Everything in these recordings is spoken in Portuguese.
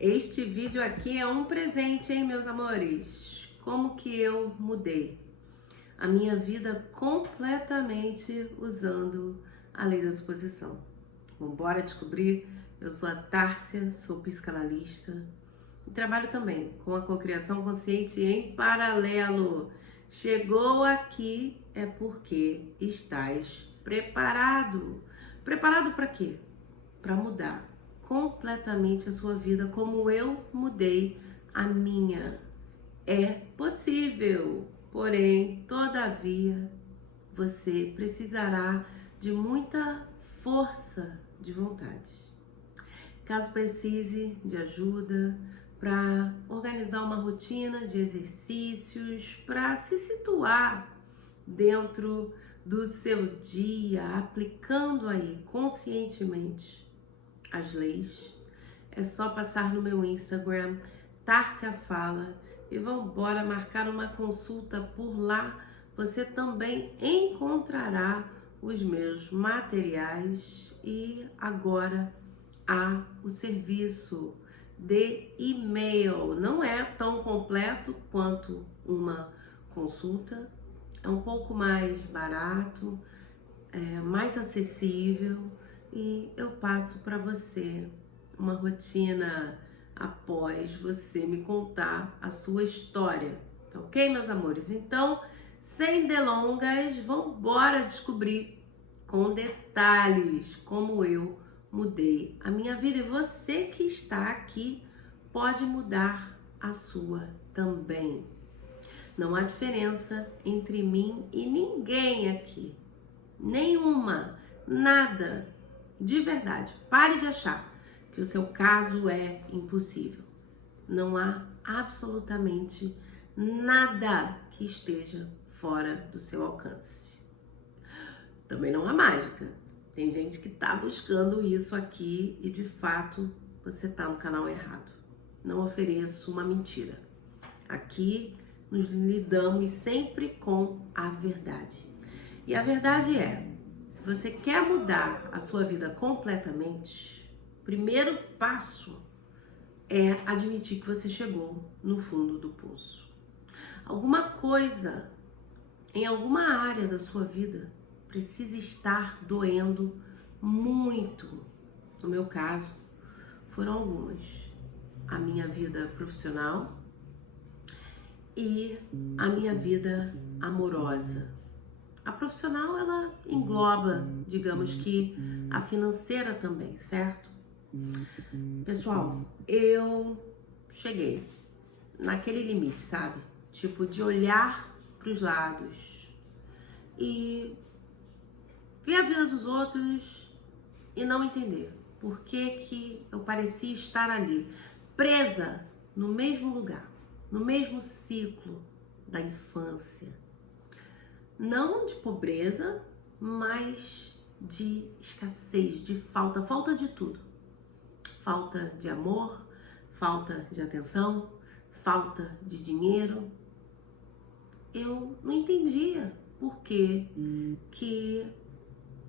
Este vídeo aqui é um presente, hein, meus amores? Como que eu mudei a minha vida completamente usando a lei da suposição. Vamos embora descobrir? Eu sou a Tárcia, sou psicanalista e trabalho também com a cocriação consciente em paralelo. Chegou aqui é porque estás preparado. Preparado para quê? Para mudar completamente a sua vida como eu mudei a minha. É possível, porém, todavia, você precisará de muita força de vontade. Caso precise de ajuda para organizar uma rotina de exercícios, para se situar dentro do seu dia, aplicando aí conscientemente as leis, é só passar no meu Instagram, Tárcia Fala, e vamos embora marcar uma consulta por lá. Você também encontrará os meus materiais e agora há o serviço de e-mail. Não é tão completo quanto uma consulta, é um pouco mais barato, mais acessível. E eu passo para você uma rotina após você me contar a sua história, tá ok, meus amores? Então, sem delongas, vamos embora descobrir com detalhes como eu mudei a minha vida. E você que está aqui pode mudar a sua também. Não há diferença entre mim e ninguém aqui. Nenhuma, nada. De verdade, pare de achar que o seu caso é impossível. Não há absolutamente nada que esteja fora do seu alcance. Também não há mágica. Tem gente que está buscando isso aqui e de fato você está no canal errado. Não ofereço uma mentira. Aqui nos lidamos sempre com a verdade. E a verdade é: se você quer mudar a sua vida completamente, o primeiro passo é admitir que você chegou no fundo do poço. Alguma coisa em alguma área da sua vida precisa estar doendo muito. No meu caso, foram algumas. A minha vida profissional e a minha vida amorosa. A profissional, ela engloba, digamos que, a financeira também, certo? Pessoal, eu cheguei naquele limite, sabe? Tipo, de olhar para os lados e ver a vida dos outros e não entender por que eu parecia estar ali, presa no mesmo lugar, no mesmo ciclo da infância. Não de pobreza, mas de escassez, de falta de tudo. Falta de amor, falta de atenção, falta de dinheiro. Eu não entendia por que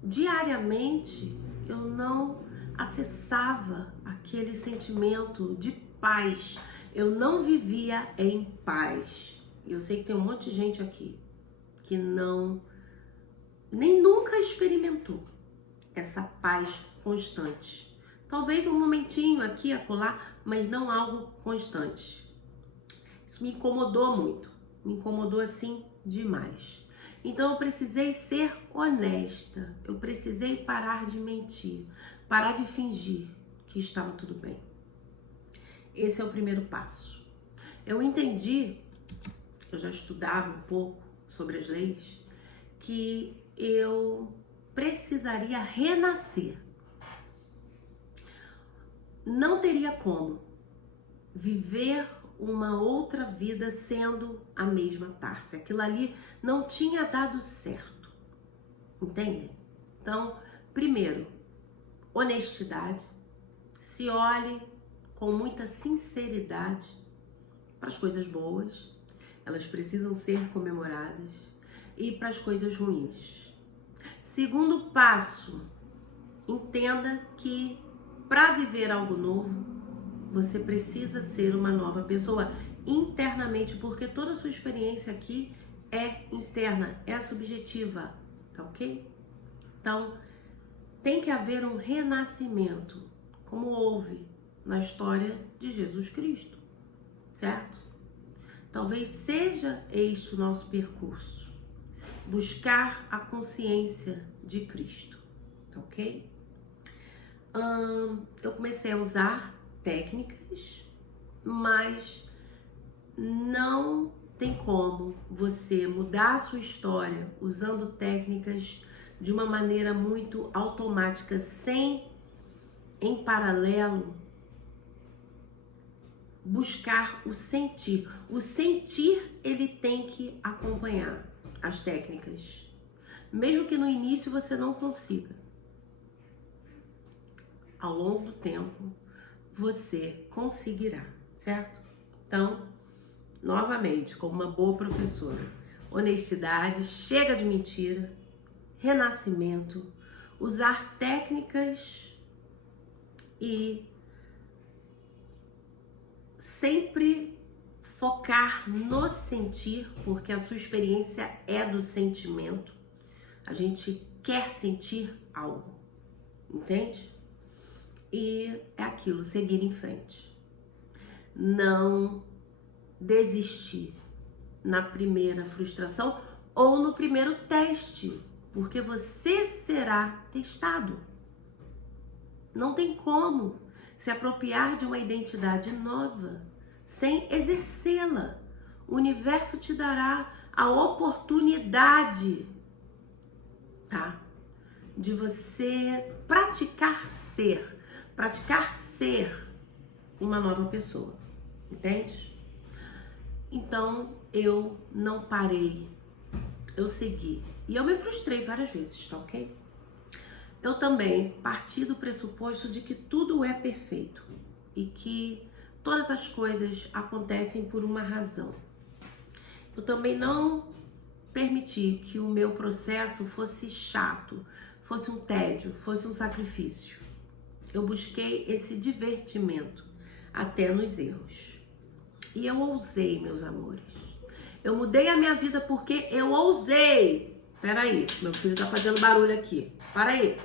diariamente eu não acessava aquele sentimento de paz. Eu não vivia em paz. Eu sei que tem um monte de gente aqui que nem nunca experimentou essa paz constante. Talvez um momentinho aqui e acolá, mas não algo constante. Isso me incomodou muito, me incomodou assim demais. Então eu precisei ser honesta, eu precisei parar de mentir, parar de fingir que estava tudo bem. Esse é o primeiro passo. Eu entendi, eu já estudava um pouco sobre as leis, que eu precisaria renascer. Não teria como viver uma outra vida sendo a mesma Tárcia. Aquilo ali não tinha dado certo. Entendem? Então, primeiro, honestidade. Se olhe com muita sinceridade para as coisas boas. Elas precisam ser comemoradas, e para as coisas ruins. Segundo passo, entenda que para viver algo novo, você precisa ser uma nova pessoa internamente, porque toda a sua experiência aqui é interna, é subjetiva, tá ok? Então, tem que haver um renascimento, como houve na história de Jesus Cristo, certo? Talvez seja este o nosso percurso, buscar a consciência de Cristo, tá ok? Eu comecei a usar técnicas, mas não tem como você mudar a sua história usando técnicas de uma maneira muito automática, sem, em paralelo, buscar o sentir. O sentir, ele tem que acompanhar as técnicas, mesmo que no início você não consiga. Ao longo do tempo, você conseguirá, certo? Então, novamente, como uma boa professora, honestidade, chega de mentira, renascimento, usar técnicas e sempre focar no sentir, porque a sua experiência é do sentimento. A gente quer sentir algo, entende? E é aquilo, seguir em frente. Não desistir na primeira frustração ou no primeiro teste, porque você será testado. Não tem como se apropriar de uma identidade nova sem exercê-la. O universo te dará a oportunidade, tá? De você praticar ser uma nova pessoa, entende? Então, eu não parei, eu segui. E eu me frustrei várias vezes, tá ok? Eu também parti do pressuposto de que tudo é perfeito e que todas as coisas acontecem por uma razão. Eu também não permiti que o meu processo fosse chato, fosse um tédio, fosse um sacrifício. Eu busquei esse divertimento até nos erros. E eu ousei, meus amores. Eu mudei a minha vida porque eu ousei. Peraí, meu filho tá fazendo barulho aqui. Para aí.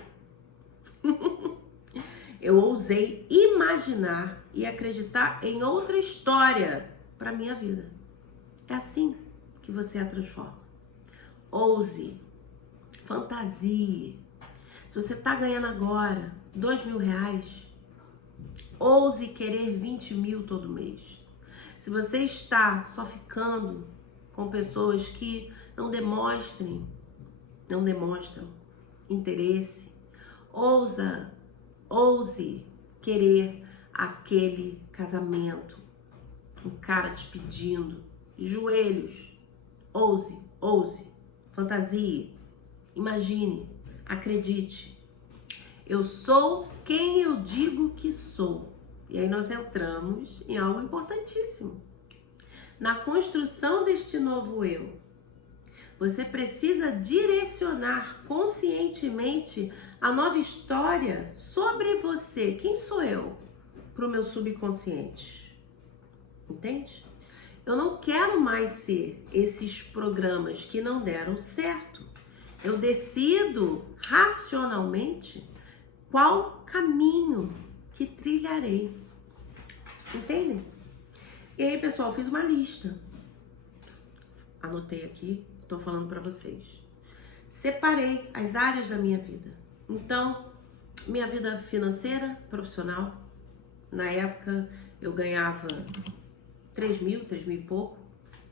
Eu ousei imaginar e acreditar em outra história para minha vida. É assim que você a transforma. Ouse, fantasie. Se você tá ganhando agora R$2.000, ouse querer 20 mil todo mês. Se você está só ficando com pessoas que não demonstram interesse, ouse querer aquele casamento, um cara te pedindo, joelhos, ouse, fantasie, imagine, acredite. Eu sou quem eu digo que sou. E aí nós entramos em algo importantíssimo. Na construção deste novo eu, você precisa direcionar conscientemente a nova história sobre você. Quem sou eu? Para o meu subconsciente. Entende? Eu não quero mais ser esses programas que não deram certo. Eu decido racionalmente qual caminho que trilharei. Entendem? E aí, pessoal, fiz uma lista. Anotei aqui, tô falando para vocês. Separei as áreas da minha vida. Então, minha vida financeira, profissional. Na época, eu ganhava 3 mil e pouco.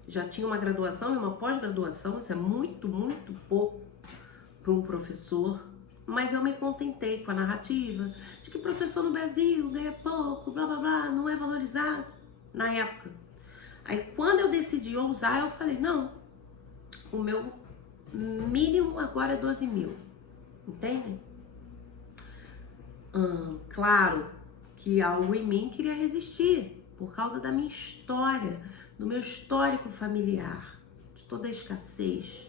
Já tinha uma graduação e uma pós-graduação. Isso é muito, muito pouco para um professor. Mas eu me contentei com a narrativa de que professor no Brasil ganha pouco, blá, blá, blá, não é valorizado. Na época. Aí, quando eu decidi ousar, eu falei, não, o meu mínimo agora é 12 mil. Entende? Claro que algo em mim queria resistir, por causa da minha história, do meu histórico familiar, de toda a escassez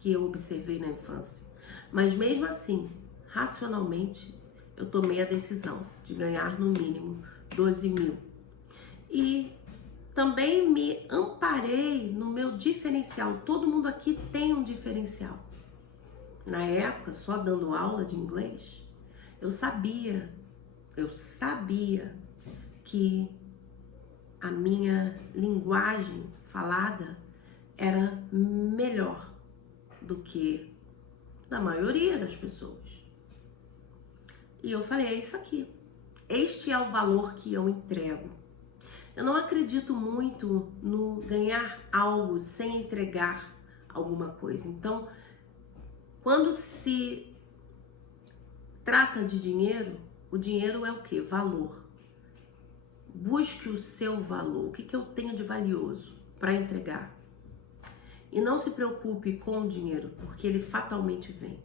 que eu observei na infância. Mas mesmo assim, racionalmente, eu tomei a decisão de ganhar no mínimo 12 mil. E também me amparei no meu diferencial. Todo mundo aqui tem um diferencial. Na época, só dando aula de inglês, eu sabia que a minha linguagem falada era melhor do que da maioria das pessoas. E eu falei, é isso aqui. Este é o valor que eu entrego. Eu não acredito muito no ganhar algo sem entregar alguma coisa. Então, quando se trata de dinheiro, o dinheiro é o quê? Valor. Busque o seu valor. O que eu tenho de valioso para entregar? E não se preocupe com o dinheiro, porque ele fatalmente vem.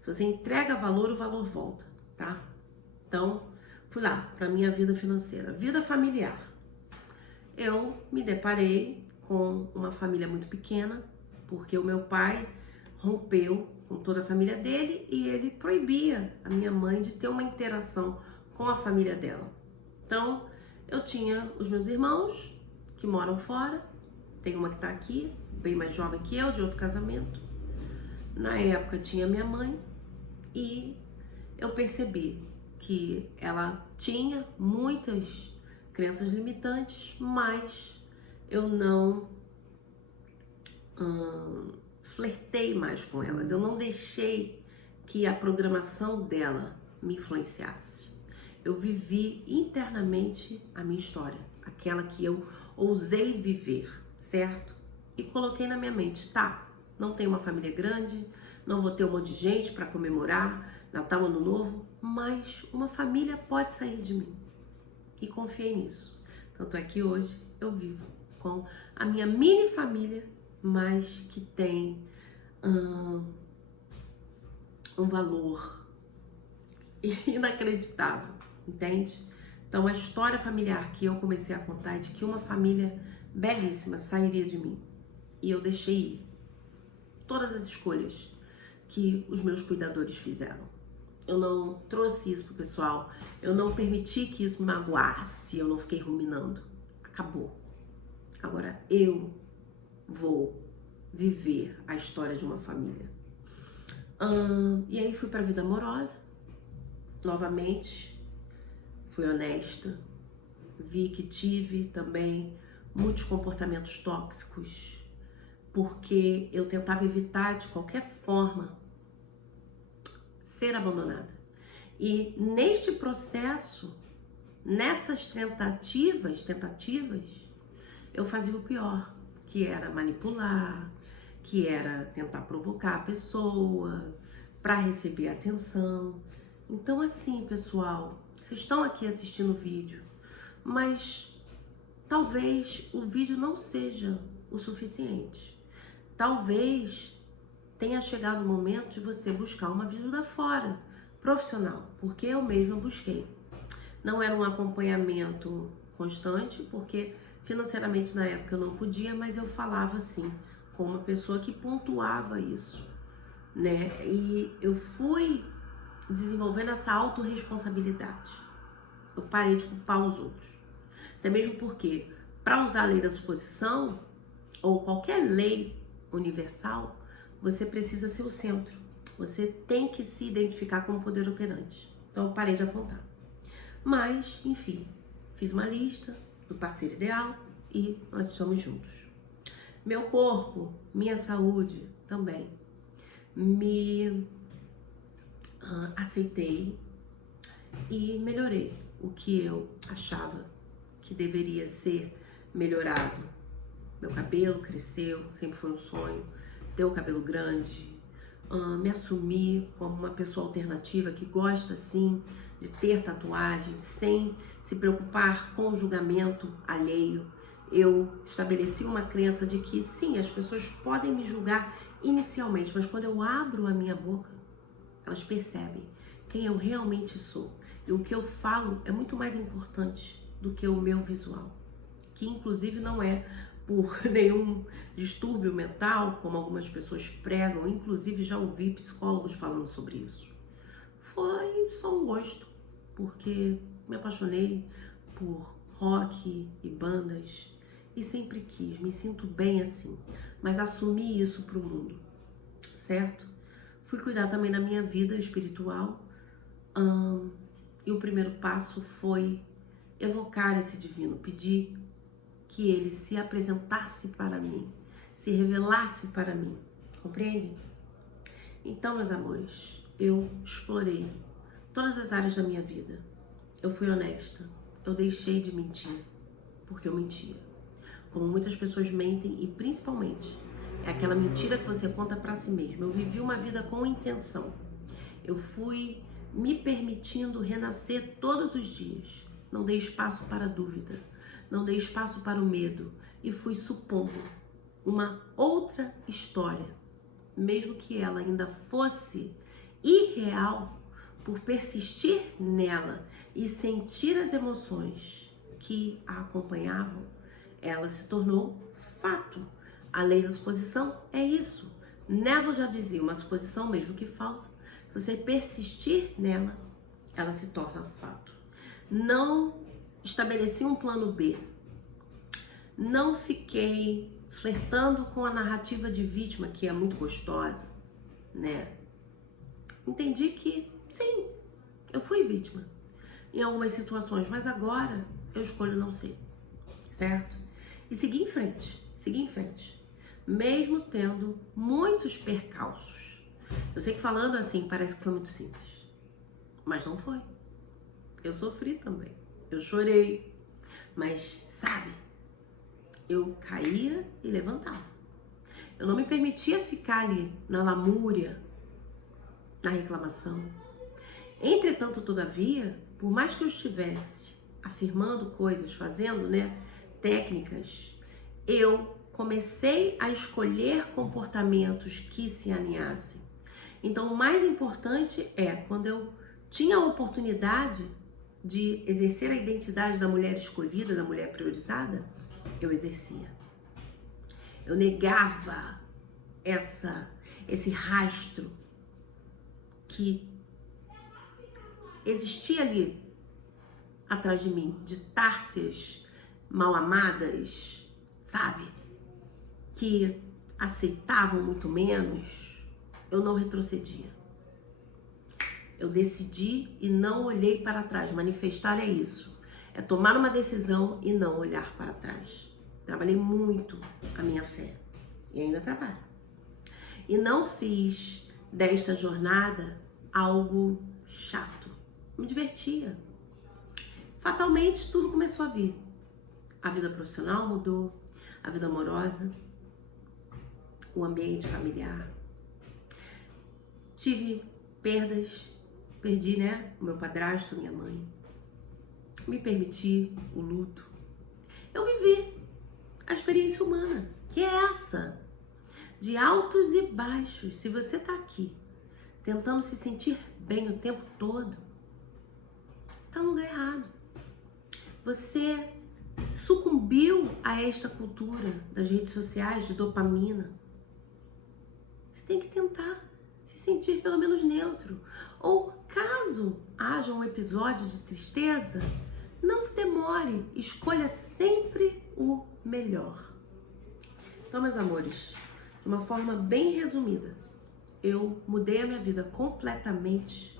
Se você entrega valor, o valor volta, tá? Então, fui lá para minha vida financeira. Vida familiar. Eu me deparei com uma família muito pequena, porque o meu pai rompeu com toda a família dele e ele proibia a minha mãe de ter uma interação com a família dela. Então, eu tinha os meus irmãos que moram fora, tem uma que tá aqui, bem mais jovem que eu, de outro casamento. Na época tinha minha mãe e eu percebi que ela tinha muitas crenças limitantes, mas eu não flertei mais com elas. Eu não deixei que a programação dela me influenciasse. Eu vivi internamente a minha história, aquela que eu ousei viver, certo? E coloquei na minha mente, tá, não tenho uma família grande, não vou ter um monte de gente para comemorar Natal, Ano Novo, mas uma família pode sair de mim. E confiei nisso. Tanto é que hoje eu vivo com a minha mini família, mas que tem um valor inacreditável, entende? Então a história familiar que eu comecei a contar é de que uma família belíssima sairia de mim. E eu deixei ir todas as escolhas que os meus cuidadores fizeram. Eu não trouxe isso pro pessoal, eu não permiti que isso me magoasse, eu não fiquei ruminando. Acabou. Agora eu vou viver a história de uma família. E aí fui pra vida amorosa, novamente, fui honesta, vi que tive também muitos comportamentos tóxicos, porque eu tentava evitar de qualquer forma ser abandonada. E neste processo, nessas tentativas, eu fazia o pior, que era manipular, que era tentar provocar a pessoa para receber atenção. Então assim, pessoal, vocês estão aqui assistindo o vídeo, mas talvez o vídeo não seja o suficiente. Talvez tenha chegado o momento de você buscar uma ajuda fora, profissional, porque eu mesma busquei. Não era um acompanhamento constante, porque financeiramente na época eu não podia, mas eu falava assim, com uma pessoa que pontuava isso, né? E eu fui desenvolvendo essa autorresponsabilidade. Eu parei de culpar os outros. Até mesmo porque, para usar a lei da suposição, ou qualquer lei universal, você precisa ser o centro. Você tem que se identificar como poder operante. Então eu parei de apontar. Mas, enfim, fiz uma lista do parceiro ideal e nós estamos juntos. Meu corpo, minha saúde também. Me aceitei e melhorei o que eu achava que deveria ser melhorado. Meu cabelo cresceu, sempre foi um sonho, ter o cabelo grande, me assumir como uma pessoa alternativa que gosta sim de ter tatuagem sem se preocupar com o julgamento alheio. Eu estabeleci uma crença de que sim, as pessoas podem me julgar inicialmente, mas quando eu abro a minha boca, elas percebem quem eu realmente sou. E o que eu falo é muito mais importante do que o meu visual, que inclusive não é por nenhum distúrbio mental, como algumas pessoas pregam, inclusive já ouvi psicólogos falando sobre isso. Foi só um gosto, porque me apaixonei por rock e bandas e sempre quis, me sinto bem assim, mas assumi isso pro mundo, certo? Fui cuidar também da minha vida espiritual e o primeiro passo foi evocar esse divino, pedir que ele se apresentasse para mim, se revelasse para mim, compreende? Então, meus amores, eu explorei todas as áreas da minha vida. Eu fui honesta, eu deixei de mentir, porque eu mentia. Como muitas pessoas mentem e principalmente é aquela mentira que você conta pra si mesmo. Eu vivi uma vida com intenção. Eu fui me permitindo renascer todos os dias. Não dei espaço para a dúvida, não dei espaço para o medo e fui supondo uma outra história, mesmo que ela ainda fosse irreal, por persistir nela e sentir as emoções que a acompanhavam, ela se tornou fato. A lei da suposição é isso. Neville já dizia, uma suposição mesmo que falsa, se você persistir nela, ela se torna fato. Não estabeleci um plano B. Não fiquei flertando com a narrativa de vítima, que é muito gostosa, né? Entendi que, sim, eu fui vítima em algumas situações, mas agora eu escolho não ser, certo? E seguir em frente, mesmo tendo muitos percalços. Eu sei que falando assim parece que foi muito simples, mas não foi. Eu sofri também, eu chorei, mas sabe, eu caía e levantava. Eu não me permitia ficar ali na lamúria, na reclamação. Entretanto, todavia, por mais que eu estivesse afirmando coisas, fazendo, técnicas, eu comecei a escolher comportamentos que se alinhassem. Então, o mais importante é, quando eu tinha a oportunidade de exercer a identidade da mulher escolhida, da mulher priorizada, eu exercia. Eu negava esse rastro que existia ali atrás de mim, de Tárcias mal amadas, sabe? Que aceitavam muito menos. Eu não retrocedia. Eu decidi e não olhei para trás. Manifestar é isso. É tomar uma decisão e não olhar para trás. Trabalhei muito a minha fé. E ainda trabalho. E não fiz desta jornada algo chato. Me divertia. Fatalmente, tudo começou a vir. A vida profissional mudou. A vida amorosa. O ambiente familiar. Tive perdas. Perdi, o meu padrasto, minha mãe. Me permiti o luto. Eu vivi a experiência humana, que é essa, de altos e baixos. Se você tá aqui, tentando se sentir bem o tempo todo, você tá no lugar errado. Você sucumbiu a esta cultura das redes sociais de dopamina. Você tem que tentar se sentir pelo menos neutro. Ou caso haja um episódio de tristeza, não se demore, escolha sempre o melhor. Então, meus amores, de uma forma bem resumida, eu mudei a minha vida completamente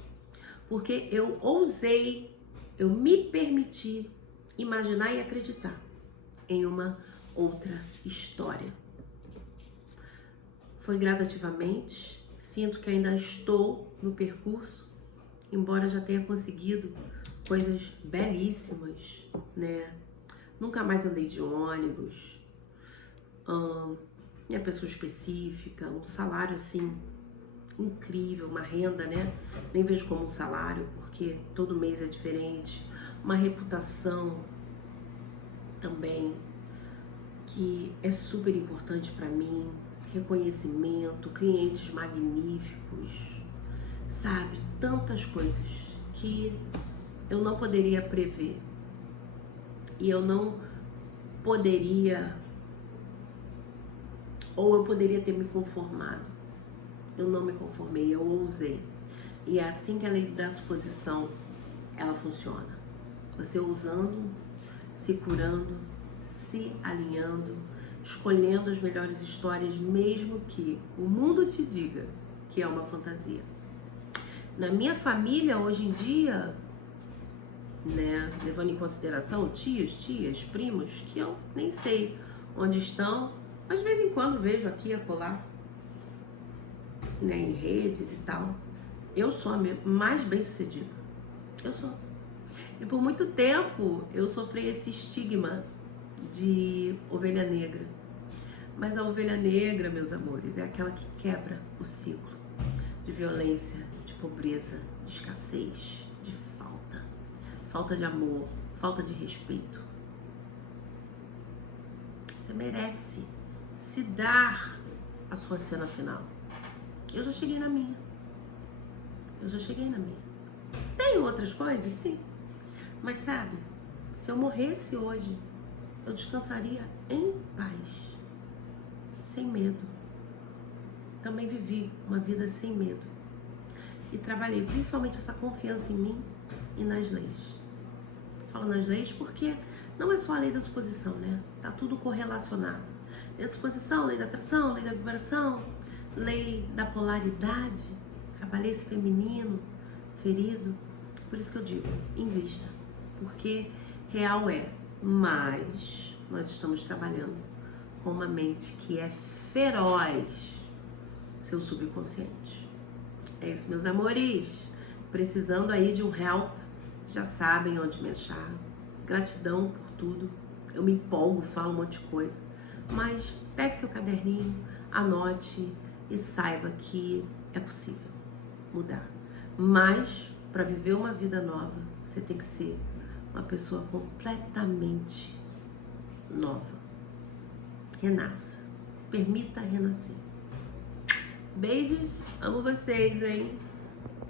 porque eu ousei, eu me permiti imaginar e acreditar em uma outra história. Foi gradativamente, sinto que ainda estou no percurso, embora já tenha conseguido coisas belíssimas, Nunca mais andei de ônibus, minha pessoa específica, um salário assim incrível, uma renda, Nem vejo como um salário, porque todo mês é diferente. Uma reputação também que é super importante para mim, reconhecimento, clientes magníficos, sabe? Tantas coisas que eu não poderia prever e eu não poderia, ou eu poderia ter me conformado. Eu não me conformei, eu ousei. E é assim que a lei da suposição ela funciona. Você ousando, se curando, se alinhando, escolhendo as melhores histórias, mesmo que o mundo te diga que é uma fantasia. Na minha família, hoje em dia, né, levando em consideração tias, primos, que eu nem sei onde estão, mas de vez em quando vejo aqui e acolá, né, em redes e tal. Eu sou a mais bem-sucedida. Eu sou. E por muito tempo eu sofri esse estigma de ovelha negra. Mas a ovelha negra, meus amores, é aquela que quebra o ciclo de violência, de pobreza, de escassez, de falta de amor, falta de respeito. Você merece se dar a sua cena final. Eu já cheguei na minha. Tem outras coisas, sim. Mas sabe, se eu morresse hoje, eu descansaria em paz, sem medo. Também vivi uma vida sem medo. E trabalhei principalmente essa confiança em mim e nas leis. Falo nas leis porque não é só a lei da suposição, né? Tá tudo correlacionado. Lei da suposição, lei da atração, lei da vibração, lei da polaridade. Trabalhei esse feminino ferido. Por isso que eu digo, invista. Porque real é, mas nós estamos trabalhando com uma mente que é feroz, seu subconsciente. É isso, meus amores. Precisando aí de um help, já sabem onde me achar. Gratidão por tudo. Eu me empolgo, falo um monte de coisa. Mas pegue seu caderninho, anote e saiba que é possível mudar. Mas para viver uma vida nova, você tem que ser uma pessoa completamente nova. Renasça. Se permita renascer. Beijos, amo vocês, hein?